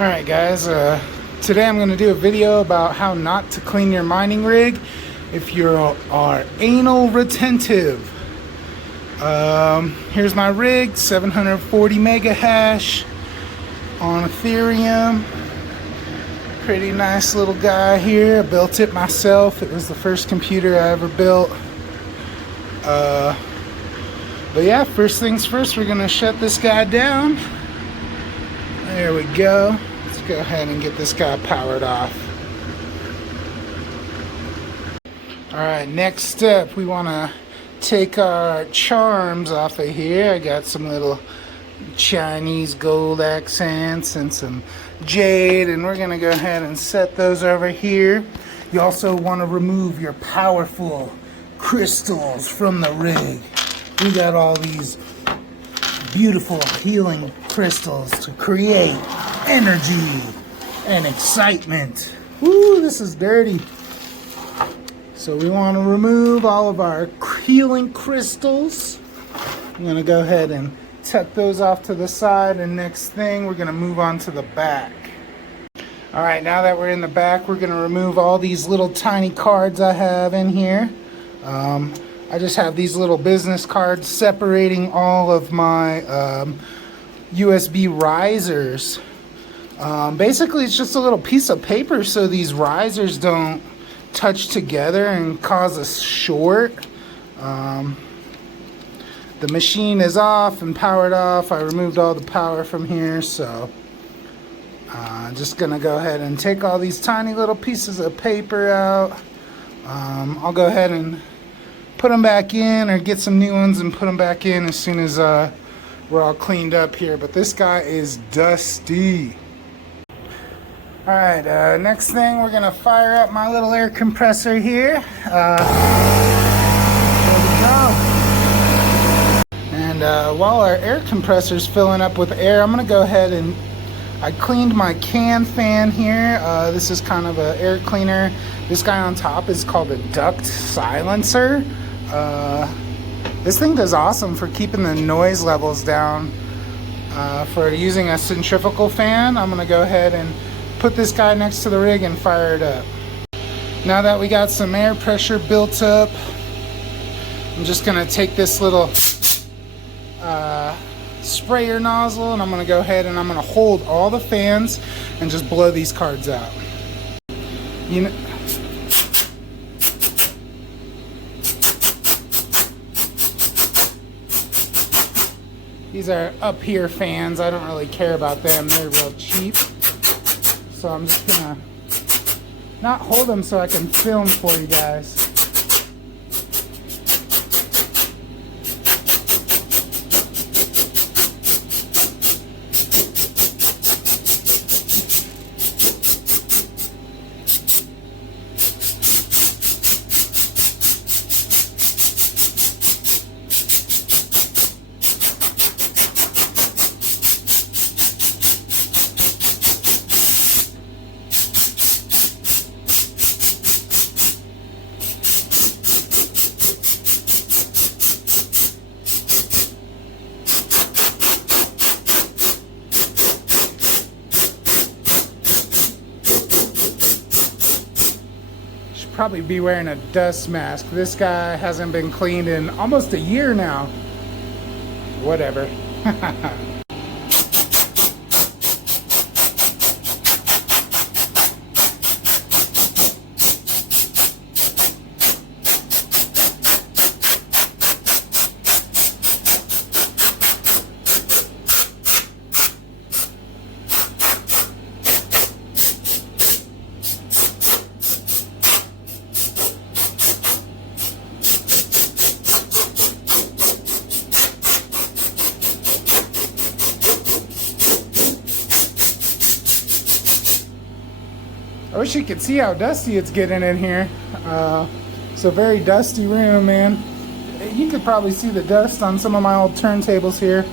Alright guys, today I'm going to do a video about how not to clean your mining rig if you are anal retentive. Here's my rig, 740 mega hash on Ethereum. Pretty nice little guy here. I built it myself. It was the first computer I ever built. But yeah, first things first, we're going to shut this guy down. There we go. Let's go ahead and get this guy powered off. Alright, next step, we want to take our charms off of here. I got some little Chinese gold accents and some jade, and we're going to go ahead and set those over here. You also want to remove your powerful crystals from the rig. We got all these beautiful healing crystals to create energy and excitement. Woo, this is dirty. So we want to remove all of our healing crystals. I'm going to go ahead and tuck those off to the side, and next thing we're going to move on to the back. Alright, now that we're in the back, we're going to remove all these little tiny cards I have in here. I just have these little business cards separating all of my USB risers. Basically, it's just a little piece of paper so these risers don't touch together and cause a short. The machine is off and powered off. I removed all the power from here, so I'm just gonna go ahead and take all these tiny little pieces of paper out. I'll go ahead and put them back in, or get some new ones and put them back in as soon as we're all cleaned up here. But this guy is dusty. Alright, next thing, we're gonna fire up my little air compressor here. There we go. And while our air compressor is filling up with air, I'm gonna go ahead and I cleaned my can fan here. This is kind of an air cleaner. This guy on top is called a duct silencer. This thing does awesome for keeping the noise levels down. For using a centrifugal fan, I'm gonna go ahead and put this guy next to the rig and fire it up. Now that we got some air pressure built up, I'm just gonna take this little sprayer nozzle, and I'm gonna go ahead and I'm gonna hold all the fans and just blow these cards out. You know, these are up here fans. I don't really care about them. They're real cheap. So I'm just gonna not hold them so I can film for you guys. Probably be wearing a dust mask. This guy hasn't been cleaned in almost a year now. Whatever. I wish you could see how dusty it's getting in here. It's a very dusty room, man. You could probably see the dust on some of my old turntables here.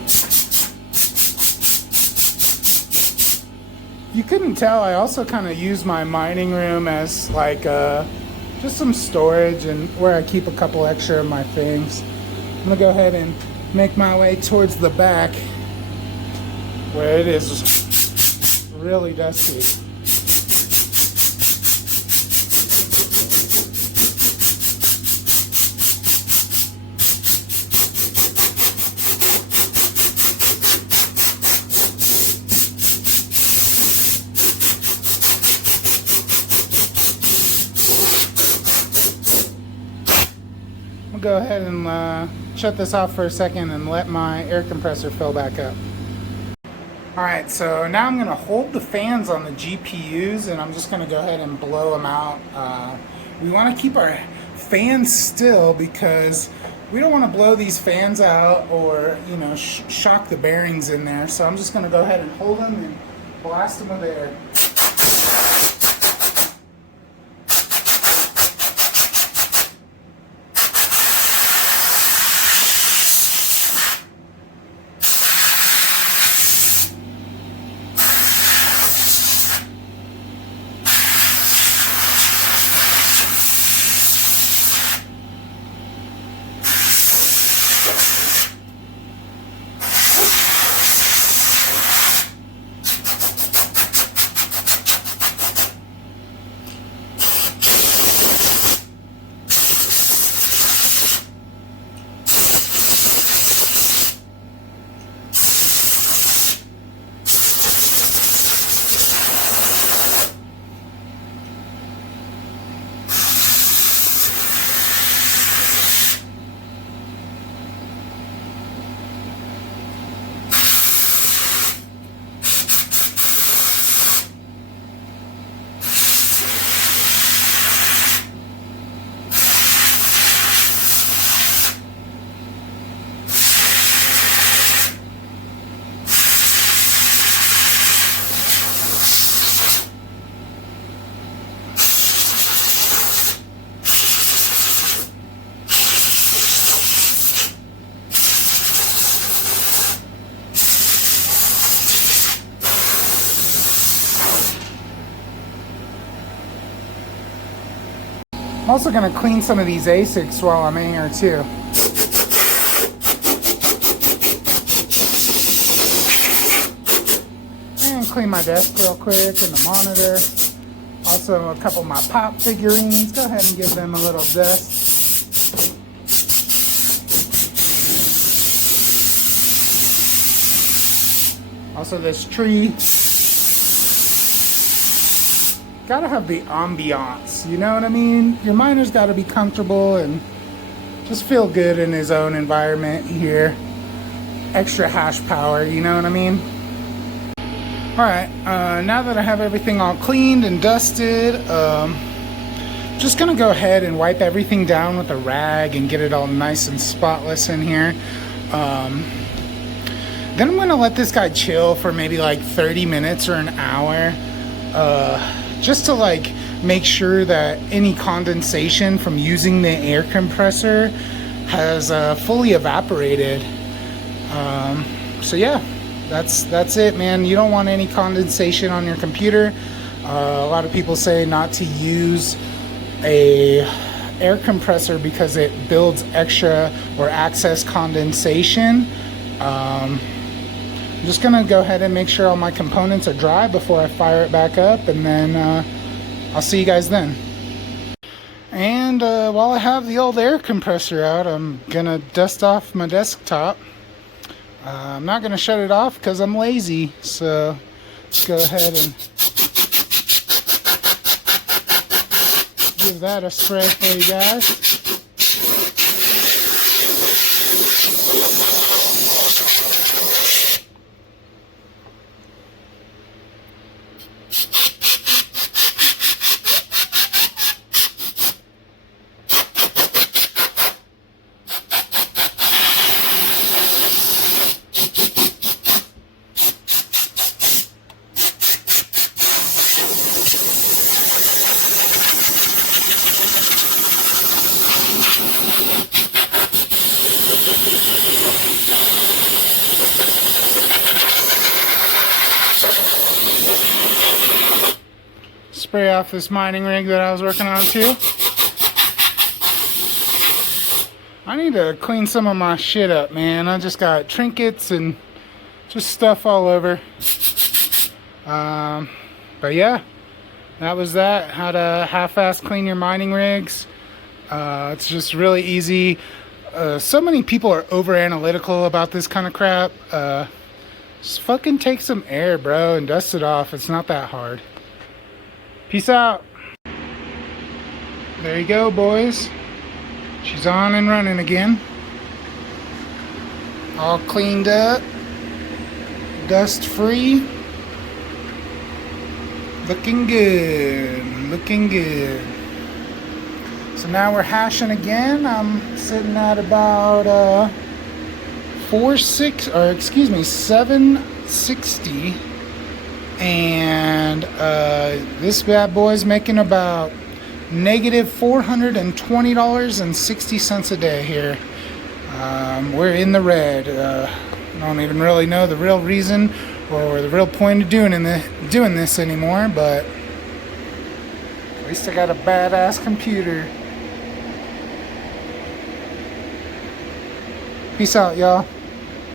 You couldn't tell, I also kind of use my mining room as like just some storage and where I keep a couple extra of my things. I'm gonna go ahead and make my way towards the back where it is really dusty. I'll go ahead and shut this off for a second and let my air compressor fill back up. Alright, so now I'm going to hold the fans on the GPUs and I'm just going to go ahead and blow them out. We want to keep our fans still because we don't want to blow these fans out or, you know, shock the bearings in there. So I'm just going to go ahead and hold them and blast them with air. I'm also going to clean some of these ASICs while I'm in here too. And clean my desk real quick and the monitor. Also a couple of my pop figurines. Go ahead and give them a little dust. Also this tree. Gotta have the ambiance, you know what I mean? Your miner's gotta be comfortable and just feel good in his own environment here. Extra hash power, you know what I mean? Alright, now that I have everything all cleaned and dusted, just gonna go ahead and wipe everything down with a rag and get it all nice and spotless in here. Then I'm gonna let this guy chill for maybe like 30 minutes or an hour. Just to like make sure that any condensation from using the air compressor has fully evaporated. So yeah, that's it, man. You don't want any condensation on your computer. A lot of people say not to use a air compressor because it builds extra or excess condensation. I'm just gonna go ahead and make sure all my components are dry before I fire it back up, and then I'll see you guys then. And while I have the old air compressor out, I'm gonna dust off my desktop. I'm not gonna shut it off because I'm lazy, so let's go ahead and give that a spray for you guys. Spray off this mining rig that I was working on too. I need to clean some of my shit up, man. I just got trinkets and just stuff all over. But yeah, that was that. How to half-ass clean your mining rigs. It's just really easy. So many people are over analytical about this kind of crap. Just fucking take some air, bro, and dust it off. It's not that hard. Peace out. There you go, boys. She's on and running again. All cleaned up. Dust free. Looking good. Looking good. So now we're hashing again. I'm sitting at about 760, and this bad boy's making about negative $420.60 a day here. We're in the red. I don't even really know the real reason or the real point of doing this anymore, but at least I got a badass computer. Peace out, y'all.